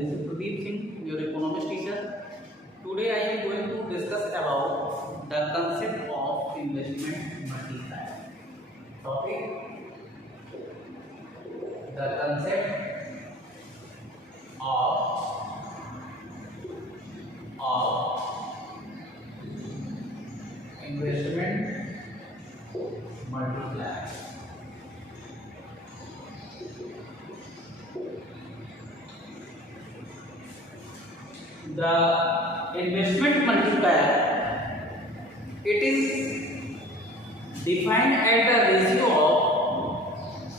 This is Pradeep Singh, your economist teacher. Today I am going to discuss about the concept of investment multiplier. Topic: the concept of investment multiplier. The investment multiplier, it is defined as the ratio of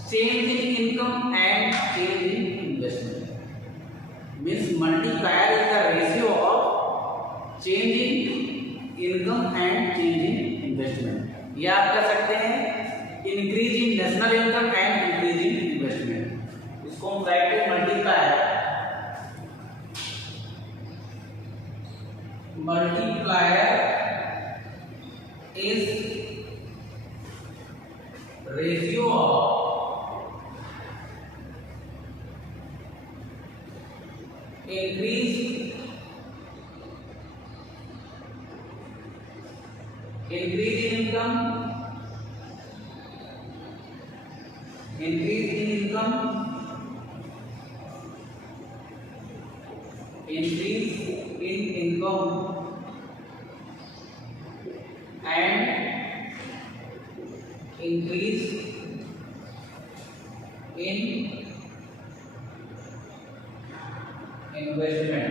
change in income and change in investment. Means multiplier is the ratio of change in income and change in investment. या आप कह सकते हैं increase in national income and increase in investment. इसको हम right में multiplier is ratio of increase in income, increase in income and increase in investment.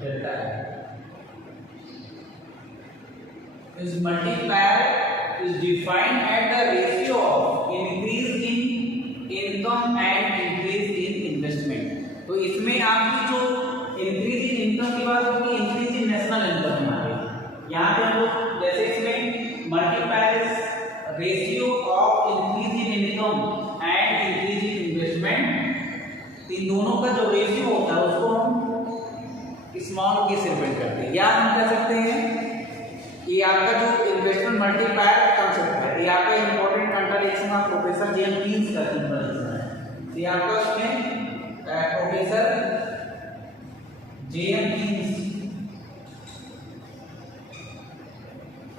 Delta is multiplier is defined as the ratio of increase in income and increase in investment. तो इसमें आपकी जो increase in income की बात होगी, increase in national income में आएगी. यहाँ पे हम लोग जैसे इसमें multiplier is ratio of increase in income and increase in investment. इन दोनों का जो रेशियो होता है उसको हम स्मॉल के से रिप्रेजेंट करते हैं. या हम कह सकते हैं ये आपका जो इन्वेस्टमेंट मल्टीप्लायर कंसेप्ट है, ये आपका important contradiction of professor JM Keynes का कंट्राडिक्शन है. ये आपका उसमें प्रोफेसर जेएम कीन्स,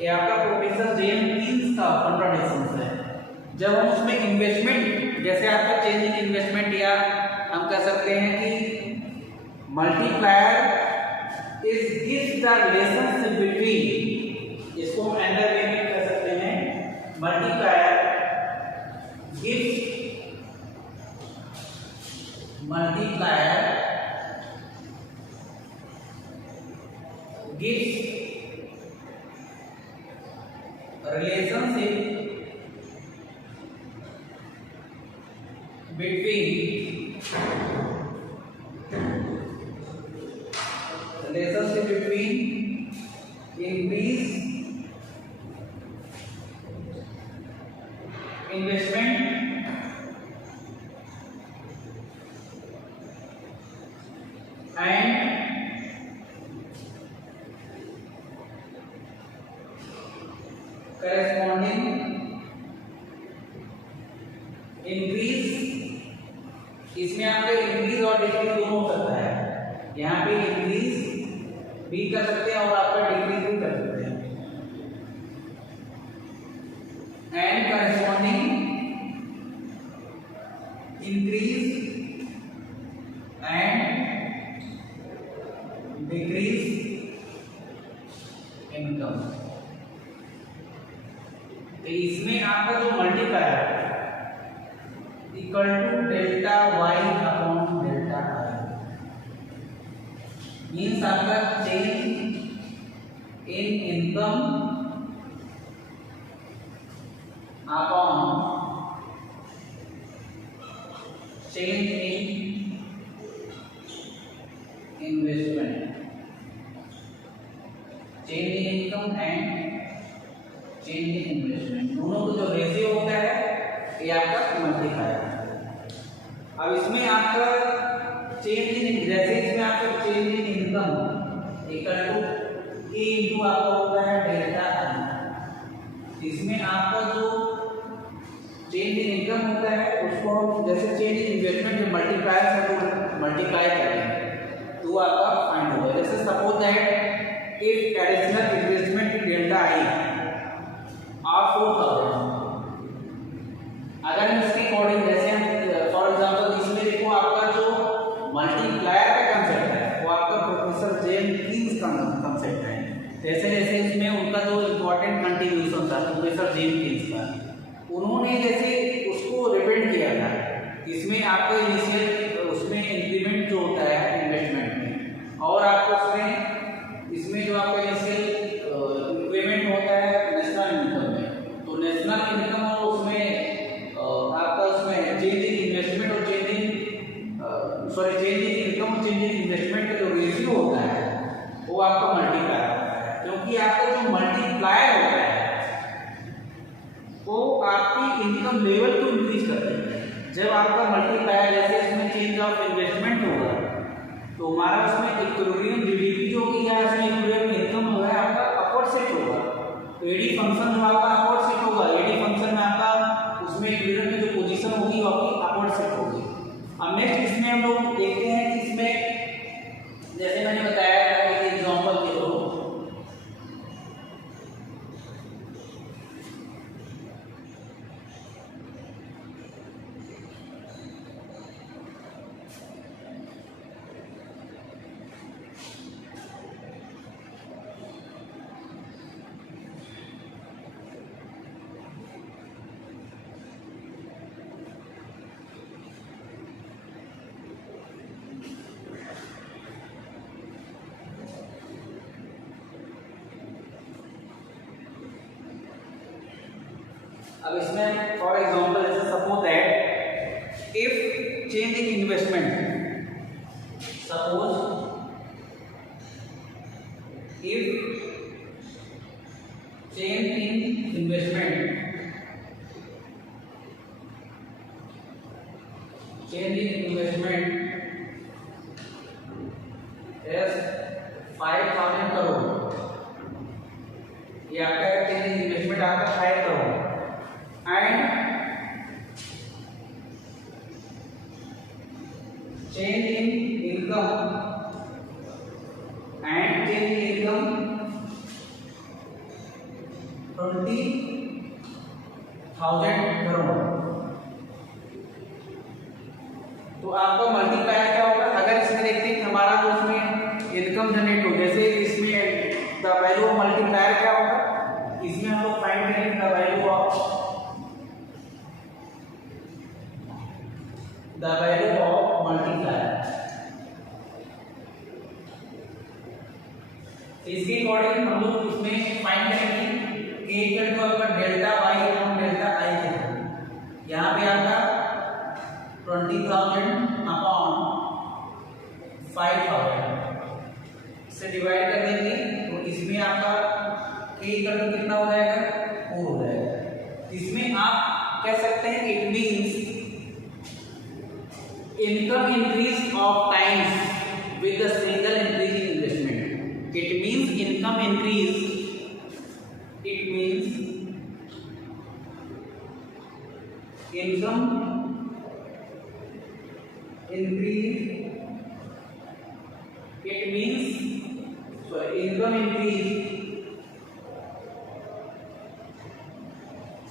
ये आपका प्रोफेसर जेएम कीन्स का कंट्राडिक्शन है. जब हम उसमें इन्वेस्टमेंट जैसे आपका चेंज इन इन्वेस्टमेंट, या हम कह सकते हैं कि multiplier is gives the relationship between, इसको हम अंडर वे में कह सकते हैं multiplier gives relationship between increase investment and corresponding increase. इसमें आपका इंक्रीज और डिक्रीज दोनों हो सकता है. यहाँ पे इंक्रीज भी कर सकते हैं और आपका डिक्रीज भी कर सकते हैं. And corresponding increase and decrease income. तो इसमें आपका जो multiplier equal to delta Y upon delta I means आपका change in income upon change in investment. Change in income and change in investment दोनों का जो रेशियो होता है ये आपका मल्टीप्लायर है. अब इसमें आपका चेंज इन, जैसे इसमें आपका change in income equal to A into आपका होता है डेल्टा आई. इसमें आपका जो चेंज इन इनकम होता है उसको हम जैसे चेंज इन इन्वेस्टमेंट जो मल्टीप्लायर से तो मल्टीप्लाई करते हैं तो आपका फाइंड होगा। जैसे suppose that if additional investment in delta I of 4000, अगर इसके अकॉर्डिंग जैसे हम फॉर एग्जांपल इसमें देखो आपका जो मल्टीप्लायर का कंसेप्ट है वो आपका प्रोफेसर जेम्स का कंसेप्ट है। जैसे जैसे इसमें उनका जो इम्पोर्टेंट कंट्रीब्यूशन था प्रोफेसर जेम्स का, उन्होंने जैसे उसको रिपेंड किया था। इसमें आपका इनिशियल उसमें इंक्रीमेंट जो होता है इन्वेस्टमेंट में और आपको इसमें जो आपका इनिशियल इंक्रीमेंट होता है नेशनल इनकम में, तो नेशनल इनकम और उसमें आपका उसमें चेंज इन इन्वेस्टमेंट और चेंज इन इनकम और चेंज इन इन्वेस्टमेंट का जो रेशियो होता है वो आपका मल्टीप्लायर होता है, क्योंकि आपका जो मल्टीप्लायर होता है वो आपकी इनकम लेवल को इंक्रीज करता है। जब आपका मल्टीप्लायर जैसे इसमें चेंज ऑफ इन्वेस्टमेंट होगा तो हमारा उसमें इक्विलिब्रियम जीडीपी जो कि है उसमें इक्विलिब्रियम इनकम जो है आपका अपवर्ड शिफ्ट होगा। तो एडी फंक्शन जो आपका अपवर्ड शिफ्ट होगा, एडी फंक्शन में आपका उसमें इक्विलिब्रियम की जो पोजीशन होगी वो आपकी अपवर्ड शिफ्ट होगी। अब नेक्स्ट इसमें हम लोग देखते हैं कि इसमें जैसे मैंने बताया था एक एग्जांपल के थ्रू, अब इसमें फॉर एग्जांपल जैसे suppose that if change in investment, suppose if change in investment is 5000 crore, ये आपका चेंज इन इन्वेस्टमेंट आपका 5 crore and change in income and change in income 20,000 crore. तो आपका मल्टीप्लायर क्या होगा? अगर इसमें देखते हैं हमारा जो उसमें इनकम जनरेट हो, जैसे इसमें द वैल्यू ऑफ मल्टीप्लायर क्या होगा, इसमें हम लोग फाइंड करेंगे द वैल्यू ऑफ मल्टीप्लायर। इसके अकॉर्डिंग हम लोग इसमें फाइंड करेंगे k इक्वल टू आपका delta y upon delta i के, यहाँ पे आपका 20,000 अपॉन 5,000 से डिवाइड कर देंगे तो इसमें आपका k इक्वल टू कितना हो जाएगा 4 हो जाएगा। इसमें आप कह सकते हैं it means income increase of times with a single increase in investment. It means income increase, it means income increase, it means income increase,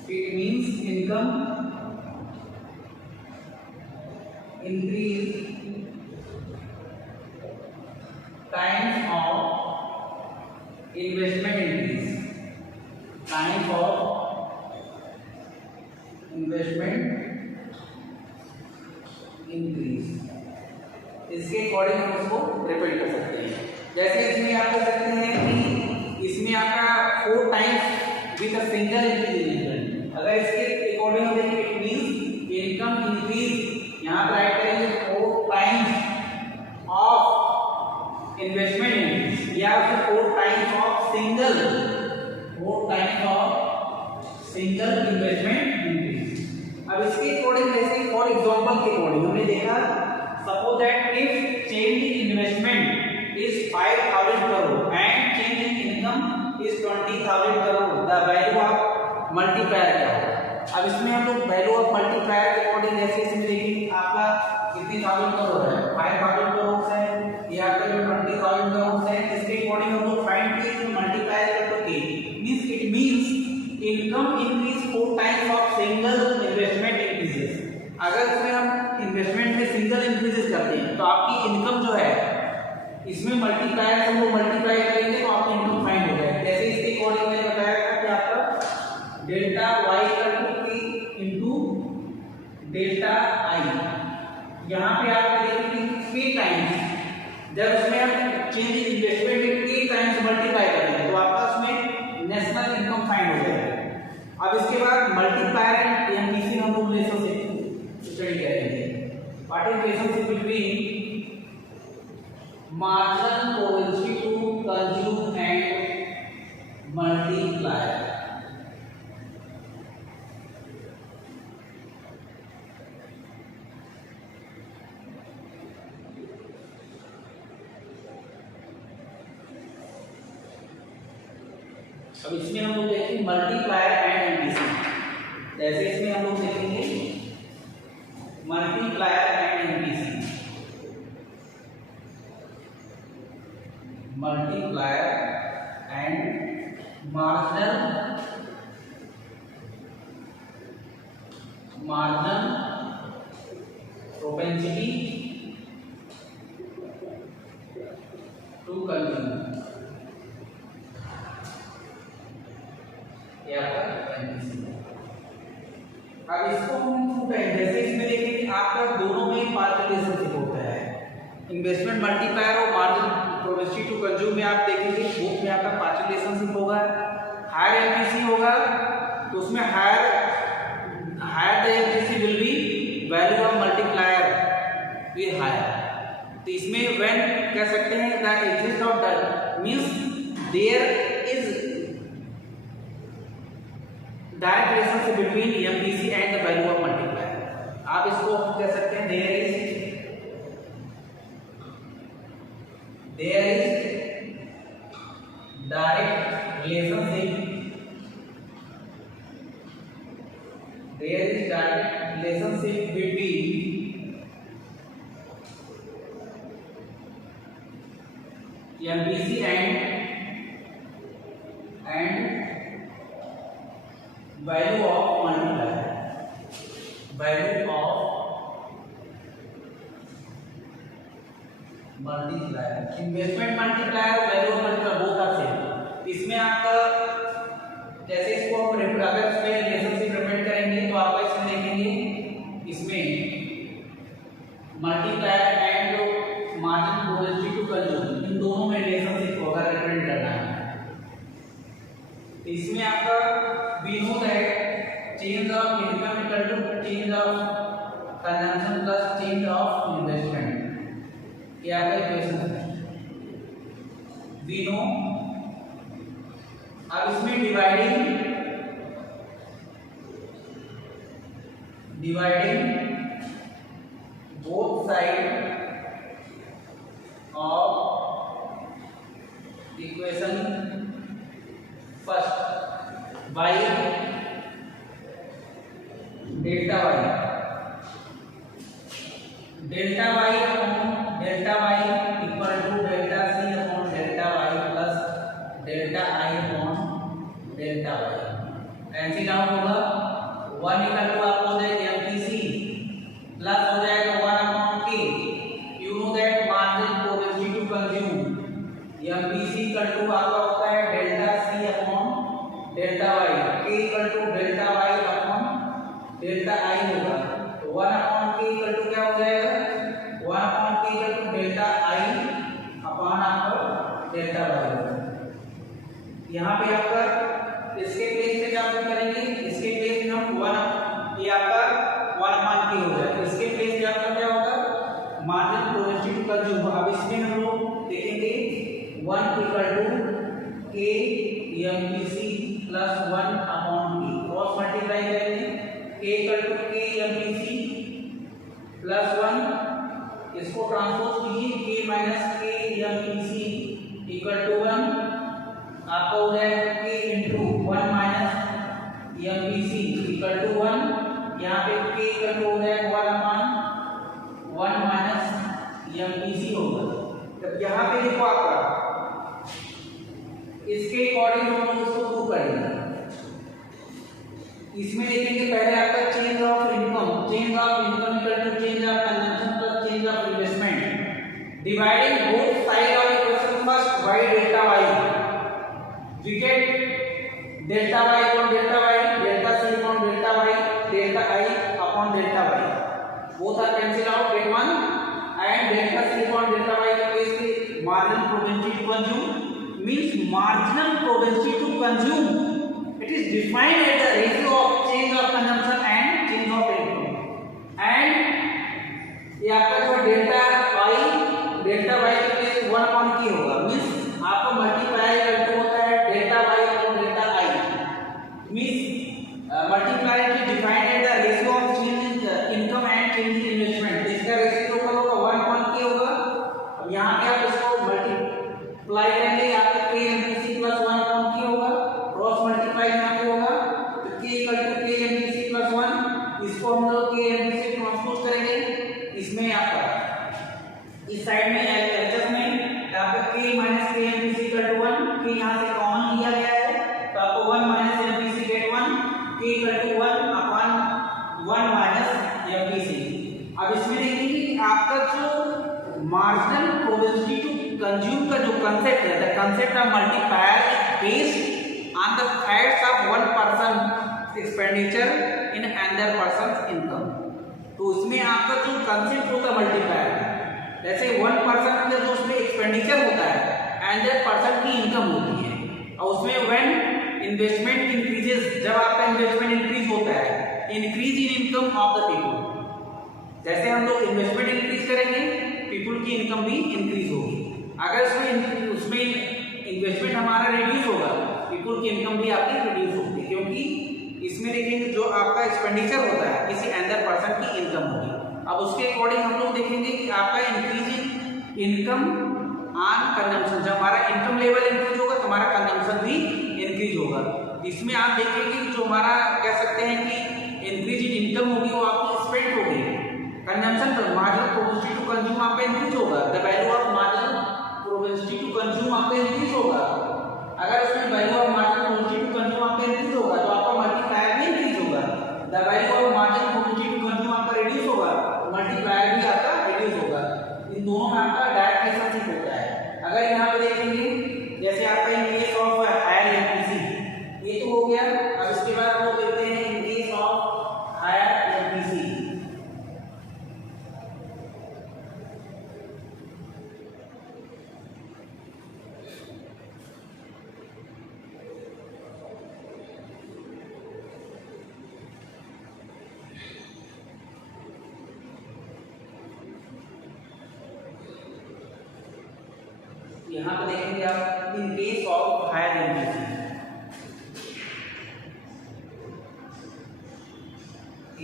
it means income increase times of investment increase, time of investment increase। इसके according हम उसको repeat कर सकते हैं। जैसे इसमें आप कर सकते हैं कि इसमें आपका 4 times with a single increase, अगर इसके अकॉर्डिंग हम देखें इट मींस इनकम इंक्रीज, यहाँ पर राइट करेंगे 4 टाइम्स ऑफ इन्वेस्टमेंट इंक्रीज या 4 times of single investment increase. अब इसके अकॉर्डिंग जैसे फॉर एग्जांपल के अकॉर्डिंग हमने देखा suppose that if change in investment is 5,000 crore and change in income is 20,000 crore, the value of multiplier क्या होगा। अब वैल्यू ऑफ मल्टीप्लायर के अकॉर्डिंग जैसे इसमें देखिए आपका कितनी 1000 करोड़ है, 5000 करोड़ है, ये आपका जो 20000 करोड़ है, इसके अकॉर्डिंग हम लोग फाइंड किए इसमें मल्टीप्लायर करके means it means income increase 4 times of single investment increases. अगर इसमें हम इन्वेस्टमेंट में सिंगल इंक्रीजेस करते हैं तो आपकी इनकम जो है इसमें मल्टीप्लायर हम लोग मल्टीप्लाई करेंगे तो आपकी इनकम फाइंड हो जाएगी। जैसे इसके अकॉर्डिंग मैंने बताया था कि आपका delta Y into delta I, यहाँ पे आप देखिए के टाइम्स जब इसमें हम चेंज इन इन्वेस्टमेंट में के टाइम्स मल्टीप्लाई करेंगे तो आपका उसमें नेशनल इनकम फाइंड हो जाएगा। अब इसके बाद मल्टीप्लायर एंड एमपीसी हम लोग रिलेशनशिप स्टडी करेंगे। What is relationship between marginal probability to consume and multiply। अब इसमें हम लोग देखेंगे मल्टीप्लायर एंड एमपीसी। जैसे इसमें हम लोग देखेंगे multiplier and MPC, multiplier and marginal propensity to consume, अब इसको हम जैसे इसमें देखिए आपका दोनों में पार्शियल रिलेशनशिप होता है। इन्वेस्टमेंट मल्टीप्लायर और मार्जिन प्रोपेंसिटी टू कंज्यूम में आप देखेंगे बोथ में आपका पार्शियल रिलेशनशिप होगा। हायर एमपीसी होगा तो उसमें higher the MPC will be value of multiplier will higher. तो इसमें व्हेन कह सकते हैं the exist of the means there is direct relationship between MPC and the value of multiplier. आप इसको कह सकते हैं there is direct relationship between MPC and value of multiplier, value of multiplier, investment multiplier, value of multiplier both are same। इसमें आपका जैसे इसको हम अगर इसमें रिलेशनशिप रिप्रेजेंट करेंगे तो आप इसमें देखेंगे इसमें multiplier and margin probability to consume इन दोनों में रिलेशनशिप को अगर रिप्रेजेंट करना है इसमें आपका we know that change of income equal to change of consumption plus change of investment, ये आपका इक्वेशन है वी नो। अब इसमें dividing both side of equation first by delta Y equal to delta C upon delta Y plus delta I upon delta Y. ऐसे down होगा 1 equal to आपको हो जाएगा एमपीसी प्लस हो जाएगा 1 upon K. You know that margin probability to consume MPC equal to आपका होता है delta C upon delta Y, K equal to delta Y upon delta I होगा। तो 1 अपॉन के इक्वल टू क्या हो जाएगा 1 upon k equal to delta I upon आपका delta Y. यहाँ पे आपका इसके प्लेस पे क्या करेंगे, इसके प्लेस में हम 1 ये आपका 1 अपॉन के हो जाएगा, इसके प्लेस पे आपका क्या होगा मार्जिन प्रोबेबिलिटी टू कंज्यूम। अब इसमें हम लोग देखेंगे 1 इक्वल टू के एमपीसी प्लस 1 अपॉन के, क्रॉस मल्टीप्लाई करेंगे के इक्वल टू के एमपीसी प्लस 1, इसको ट्रांसपोज कीजिए के माइनस के एमपीसी इक्वल टू 1, आपको हो जाएगा k into 1 minus MPC equal to 1, यहाँ पे k इक्वल टू हो जाएगा 1/1 माइनस एमपीसी होगा। तब यहाँ पे देखो आपका इसके अकॉर्डिंग हम लोग इसको प्रूव करेंगे। इसमें देखेंगे पहले आपका change of income equal to change of consumption plus change of investment dividing both side of equation first by delta y। we get delta y upon delta y, delta c upon delta y, delta I upon delta y, both are cancel out, get 1, and delta c upon delta y के case में marginal propensity to consume means marginal propensity to consume, it is defined as the ratio of change of consumption and change of income, and ये आपका जो delta y के case 1 upon k होगा, means आपका multiply करते होता है delta y upon delta I, means multiply is defined as the ratio of change in income and change in investment. इसका रेशियो क्या होगा 1 अपॉन k होगा। अब यहां पे आप इसको मल्टीप्लाई करेंगे, आपका k MPC plus 1 upon k होगा, क्रॉस मल्टीप्लाई यहां पे होगा तो k equal to k MPC plus 1, इसको हम लोग k MPC ट्रांसपोज करेंगे इसमें आपका इस साइड में एलएचएस में आपका k minus k MPC equal to 1, k यहां से कॉमन लिया गया है तो आपको 1 minus MPC get 1, k equal to 1 upon 1 minus MPC। अब इसमें देखेंगे कि आपका जो मार्जिनल प्रोबेबिलिटी टू कंज्यूम का जो कांसेप्ट है, the concept of multiplier is based on the facts of one person expenditure in another person income. तो इसमें आपका जो कांसेप्ट होता है मल्टीप्लायर, जैसे 1 पर्सन का जो उसमें एक्सपेंडिचर होता है अनदर पर्सन की इनकम होती है, और उसमें व्हेन इन्वेस्टमेंट इंक्रीजेस, जब आपका इन्वेस्टमेंट इंक्रीज होता है, increase in income of the people, जैसे हम लोग इन्वेस्टमेंट इंक्रीज करेंगे पीपल की इनकम भी इंक्रीज होगी। अगर उसमें इन्वेस्टमेंट हमारा रिड्यूस होगा, पीपल की इनकम भी आपकी रिड्यूस होगी, क्योंकि इसमें देखेंगे जो आपका एक्सपेंडिचर होता है किसी अनदर पर्सन की इनकम होगी। अब उसके अकॉर्डिंग हम लोग देखेंगे कि आपका increase in income on consumption, जब हमारा इनकम लेवल इंक्रीज होगा तो हमारा कंजम्पशन भी इंक्रीज होगा। इसमें आप देखेंगे कि जो हमारा कह सकते हैं कि इंक्रीज इन इनकम होगी वो आपकी स्पेंड होगी, कंजम्पशन पर मार्जिनल प्रोबेबिलिटी टू कंज्यूम आपका इंक्रीज होगा, the value of marginal probability to consume आपका इंक्रीज होगा। अगर उसमें value of marginal probability to consume आपका इंक्रीज होगा तो आपका मल्टीप्लायर भी इंक्रीज होगा, the value of marginal probability to consume आपका रिड्यूस होगा, मल्टीप्लायर भी आपका रिड्यूस होगा। इन दोनों में आपका डायरेक्ट रिलेशनशिप होता है। अगर यहाँ पे देखेंगे जैसे आपका in case of higher MPC, ये तो हो गया। अब इसके बाद हम लोग देखते हैं in case of higher MPC. यहाँ पे देखेंगे आप in case of higher MPC,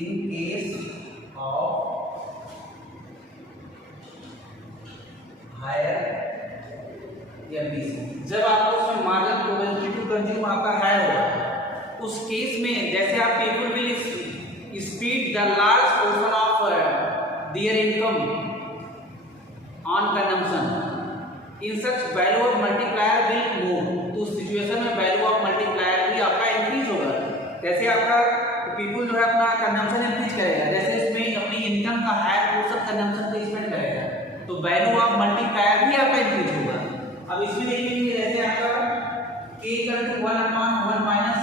in case of higher MPC, जब आपको उसमें मार्जिनल प्रोबेबिलिटी टू कंज्यूम आपका हायर होगा, उस केस में जैसे आप people will speed the large portion of their income on consumption, in such value of multiplier will move. तो उस सिचुएशन में वैल्यू ऑफ मल्टीप्लायर भी आपका इंक्रीज होगा। जैसे आपका पीपल जो है अपना कंजम्पशन इंक्रीज करेगा, जैसे इसमें अपनी इनकम का हायर पोर्शन कंजम्पशन पे स्पेंड करेगा तो वैल्यू ऑफ मल्टीप्लायर भी आपका इंक्रीज होगा। अब इसमें देखेंगे जैसे आपका k equal to 1 upon 1 minus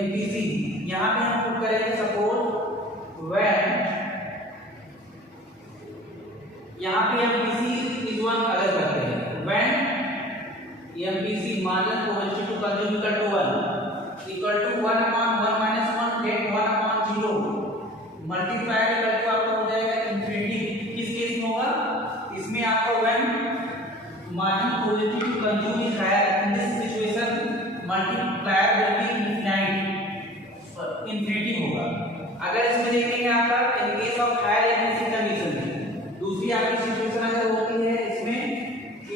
MPC, यहाँ पे हम पुट करेंगे सपोज व्हेन, यहाँ पे एमपीसी इज 1 अलग करते हैं, when MPC marginal probability to consume equal to 1 upon 1 minus 1 get 1 upon 0, multiplier equal to आपका हो जाएगा इंफिनिटी। किस केस में होगा, इसमें आपका when marginal probability to consume is higher, in this situation multiplier will be infinity होगा। अगर इसमें देखेंगे आपका in case of higher MPC condition, दूसरी आपकी सिचुएशन अगर होती है इसमें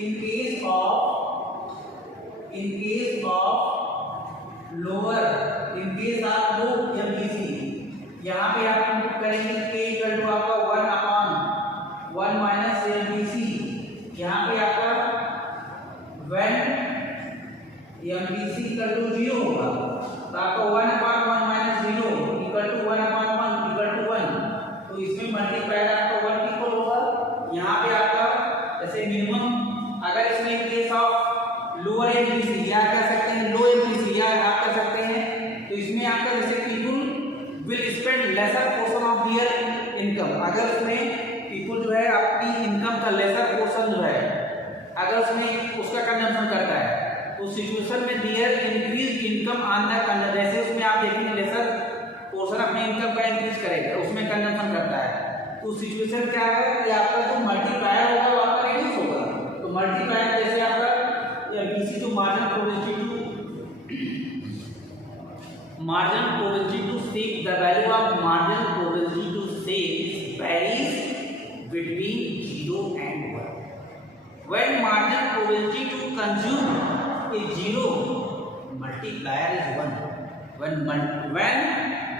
in case of lower, in case of low MPC, यहाँ यहाँ पे आप इंटू करेंगे k इक्वल टू आपका 1 अपॉन 1 माइनस MPC। यहाँ पे आपका when MPC इक्वल टू 0 होगा तो आपका 1 upon 1 minus 0 equal to 1 upon 1 equal to 1। तो इसमें मल्टीप्लायर आपका 1 इक्वल होगा। यहाँ पे आपका जैसे मिनिमम अगर इसमें in case of lower MPC या कह सकते हैं लो एमपीसी या आप कर सकते हैं तो इसमें आपका जैसे people will spend lesser portion of their income. अगर उसमें पीपल जो है अपनी इनकम का लेसर पोर्शन जो है अगर उसमें उसका कंजम्पशन करता है तो सिचुएशन में their increase income on the consumption, जैसे उसमें आप देखेंगे लेसर पोर्शन अपने इनकम का इंक्रीज करेगा उसमें कंजम्पशन करता है तो सिचुएशन क्या है कि आपका जो मल्टीप्लायर होगा वो आपका रिड्यूस होगा। तो मल्टीप्लायर जैसे आपका MPC to margin probability to save the value of margin probability to save varies between 0 and 1। When margin probability to consume is 0, multiplier is 1. When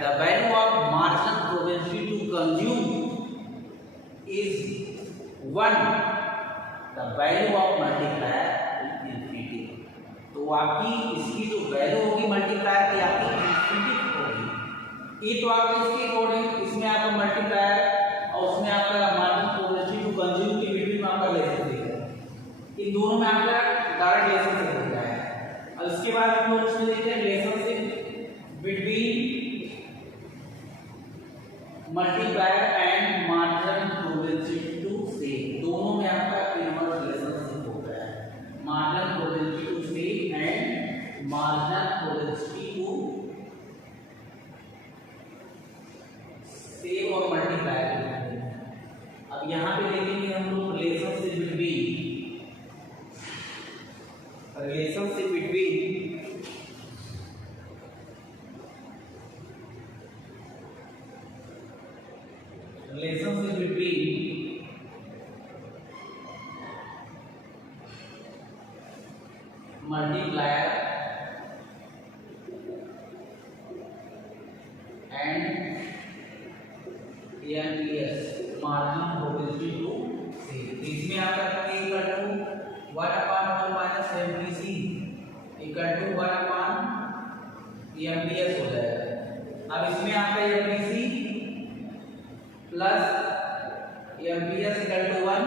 the value of margin probability to consume is 1, the value of multiplier is infinity। तो आपकी इसकी जो value होगी multiplier की आपकी infinity होगी। ये तो आपका इसके अकॉर्डिंग इसमें आपका मल्टीप्लायर और उसमें आपका मार्जिन प्रोबेबिलिटी टू कंज्यूम के बीच में आपका रिलेशन दिया है। इन दोनों में आपका डायरेक्ट रिलेशनशिप होता है। अब इसके बाद हम लोग इसमें देखते हैं relationship between multiplier and margin probability to save. दोनों में आपका इनवर्स रिलेशनशिप होता है। Margin probability to save and margin probability to save और मल्टीप्लायर। अब यहाँ पे देखेंगे हम लोग relationship between relationship between multiplier and MPS margin probability to save। इसमें आपका k equal to 1 upon 1 minus MPC equal to 1 upon MPS हो जाएगा। अब इसमें आपका MPC plus MPS equal to 1,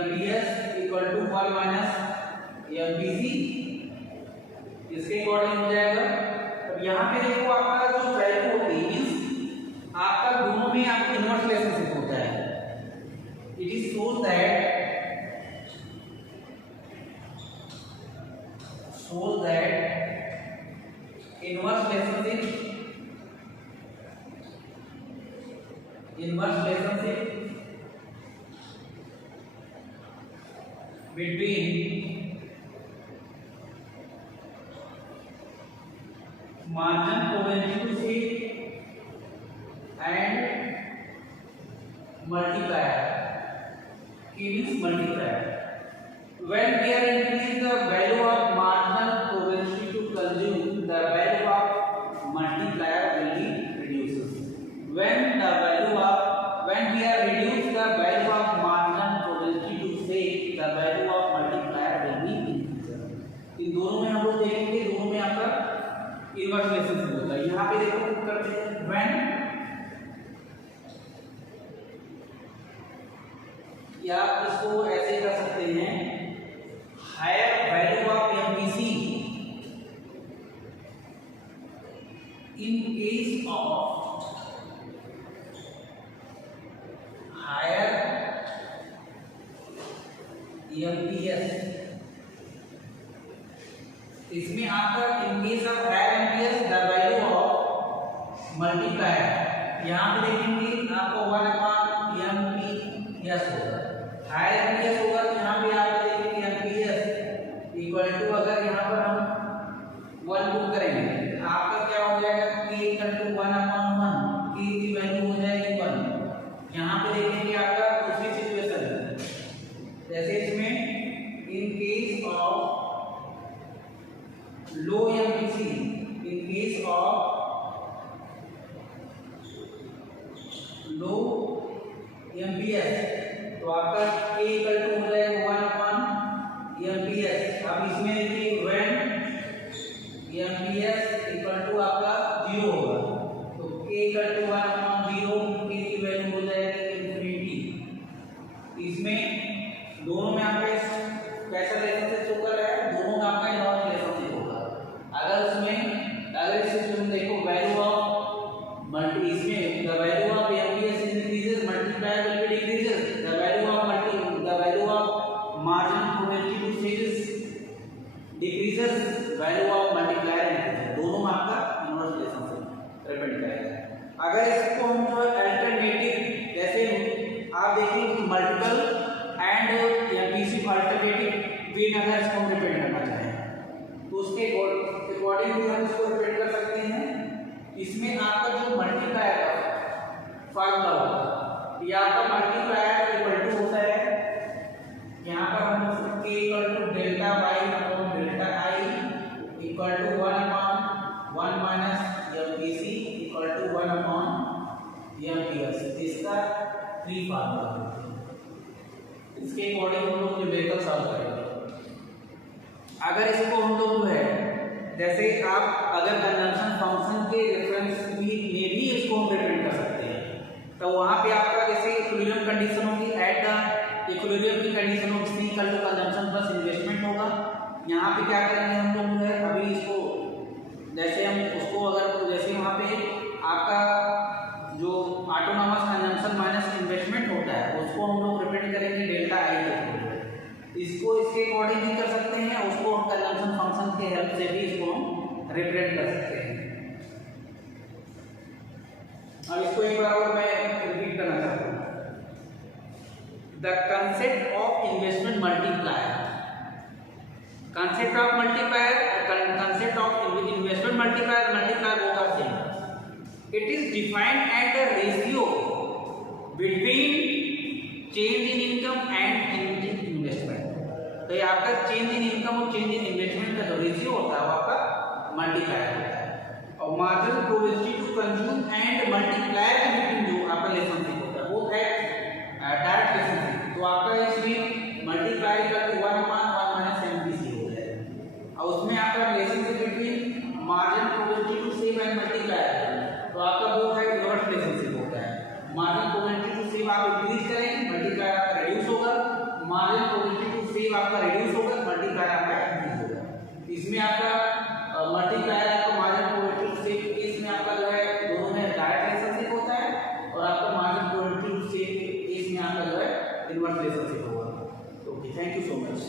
MPS equal to 1 minus MPC इसके according हो जाएगा। अब यहाँ पे देखो आपका जो वैल्यू होती है आपका दोनों में आपका इनवर्स रिलेशनशिप होता है। It is shows that inverse relationship between margin probability to save and multiplier, k means multiplier। When we are increasing the value of marginal probability to consume, the value of multiplier will be reduces। When we are reduce the value of marginal probability to save, the value of multiplier will be increases। इन दोनों में हम लोग देखेंगे दोनों में आपका inverse relationship होता है। यहाँ पे देखो करते हैं when या इसको ऐसे कर सकते हैं higher value of MPC in case of higher MPS। इसमें आपका in case of higher MPS the value of multiplier यहाँ पे देखेंगे आपको 1 upon MPS होगा। हायर MPS होगा तो यहाँ पे आप देखेंगे MPS इक्वल टू अगर यहाँ पर हम 1 पुट करेंगे आपका क्या हो जाएगा k equal to 1 upon 1, k की वैल्यू हो जाएगी 1। यहाँ पे देखेंगे आपका दूसरी सिचुएशन जैसे इसमें in case of low MPC, in case of MPS, तो आपका K इक्वल टू हो जाएगा 1 MPS। अब इसमें देखिए when MPS इक्वल टू आपका 0 होगा, तो K इक्वल टू 1/0, K की वैल्यू हो जाएगी इंफिनिटी। इसमें दोनों में आपका कैसा रिलेशनशिप शो कर रहा है, दोनों का आपका इनवर्स रिलेशनशिप होगा। अगर इस सिस्टम में देखो वैल्यू ऑफ इसमें the value of MPS increases, multiplier will be decreases, the value of margin probability to sales decreases, value of multiplier increases, दोनों में आपका इनवर्स रिलेशनशिप डिपेंड करेगा। अगर इसको हम जो अल्टरनेटिव, जैसे आप देखिए मल्टीपल एंड MPC अल्टरनेटिव वे में अगर इसको हम रिप्रेजेंट करना चाहें तो उसके अकॉर्डिंग भी हम इसको रिप्रेजेंट कर सकते हैं। इसमें आपका जो मल्टीप्लायर का फॉर्मूला होगा, ये आपका मल्टीप्लायर इक्वल टू होता है, यहाँ पर हम K equal to delta Y upon delta I equal to 1/1 minus MPC equal to 1/MPS, इसका 3 फार्मूला है। इसके अकॉर्डिंग हम लोग न्यूमेरिकल सॉल्व करेंगे। अगर इसको हम लोग है जैसे आप अगर कन्वेंशन फंक्शन के रेफरेंस में भी इसको हम रिप्रेजेंट कर सकते हैं, तो वहां पे आपका जैसे इक्विलिब्रियम कंडीशन होगी, एट द इक्विलिब्रियम की कंडीशन होगी C equal to consumption plus investment होगा। यहाँ पे क्या करेंगे हम लोग है, अभी इसको जैसे हम उसको अगर जैसे वहाँ पे आपका जो ऑटोनॉमस कंजम्पशन माइनस इन्वेस्टमेंट होता है उसको हम लोग रिप्रेजेंट करेंगे डेल्टा आई के। इसको इसके अकॉर्डिंग भी कर सकते हैं, उसको हम कन्वेंशन फंक्शन के हेल्प से भी इसको हम रिप्रेजेंट कर सकते हैं। अब इसको एक बार और मैं रिपीट करना चाहता हूँ। The concept of investment multiplier, concept of investment multiplier both are same. It is defined at the ratio between change in income and investment. तो ये आपका चेंज इन इनकम और चेंज इन इन्वेस्टमेंट का जो ratio होता है वो आपका मल्टीप्लायर होता है। और marginal probability to consume and multiplier के बीच जो आपका रिलेशनशिप होता है वो है डायरेक्ट रिलेशनशिप। तो आपका इसमें मल्टीप्लायर का 1/1 माइनस MPC हो जाएगा, और उसमें आपका relationship between marginal probability to save and multiplier, तो आपका वो है इनवर्स रिलेशनशिप होता है। मार्जिनल प्रोबेबिलिटी टू सेव आप इंक्रीज करेंगे, मल्टीप्लायर आपका रिड्यूस होगा, मार्जिनल प्रोबेबिलिटी टू सेव आपका रिड्यूस होगा, मल्टीप्लायर आपका इंक्रीज होगा। इसमें आपका मल्टीप्लायर आपका marginal probability to save case में आपका जो है दोनों में डायरेक्ट रिलेशनशिप होता है, और आपका marginal probability to save case में आपका जो है इनवर्स रिलेशनशिप होगा। तो थैंक यू सो मच।